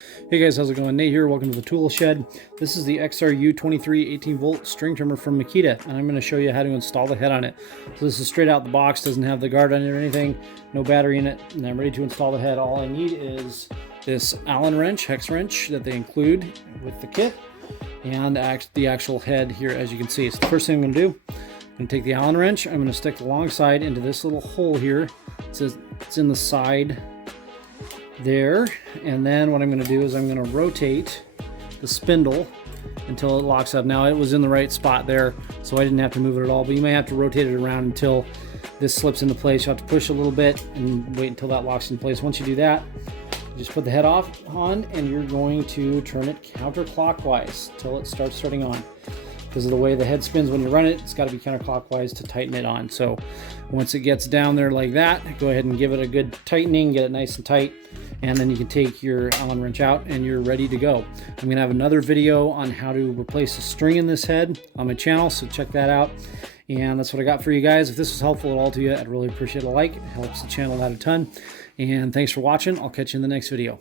Hey guys, how's it going? Nate here. Welcome to the tool shed. This is the XRU23 18-volt string trimmer from Makita, and I'm going to show you how to install the head on it. So this is straight out the box, doesn't have the guard on it or anything, no battery in it, and I'm ready to install the head. All I need is this Allen wrench, hex wrench that they include with the kit, and the actual head here, as you can see. So the first thing I'm going to do, I'm going to take the Allen wrench, I'm going to stick the long side into this little hole here. It says it's in the side there, and then what I'm going to do is I'm going to rotate the spindle until it locks up. Now it was in the right spot there, so I didn't have to move it at all, but you may have to rotate it around until this slips into place. You have to push a little bit and wait until that locks in place. Once you do that, you just put the head on and you're going to turn it counterclockwise until it starts turning on. Because of the way the head spins when you run it, it's got to be counterclockwise to tighten it on. So once it gets down there like that, go ahead and give it a good tightening, get it nice and tight, and then you can take your Allen wrench out and you're ready to go. I'm going to have another video on how to replace the string in this head on my channel, so check that out. And that's what I got for you guys. If this was helpful at all to you, I'd really appreciate a like. It helps the channel out a ton. And thanks for watching. I'll catch you in the next video.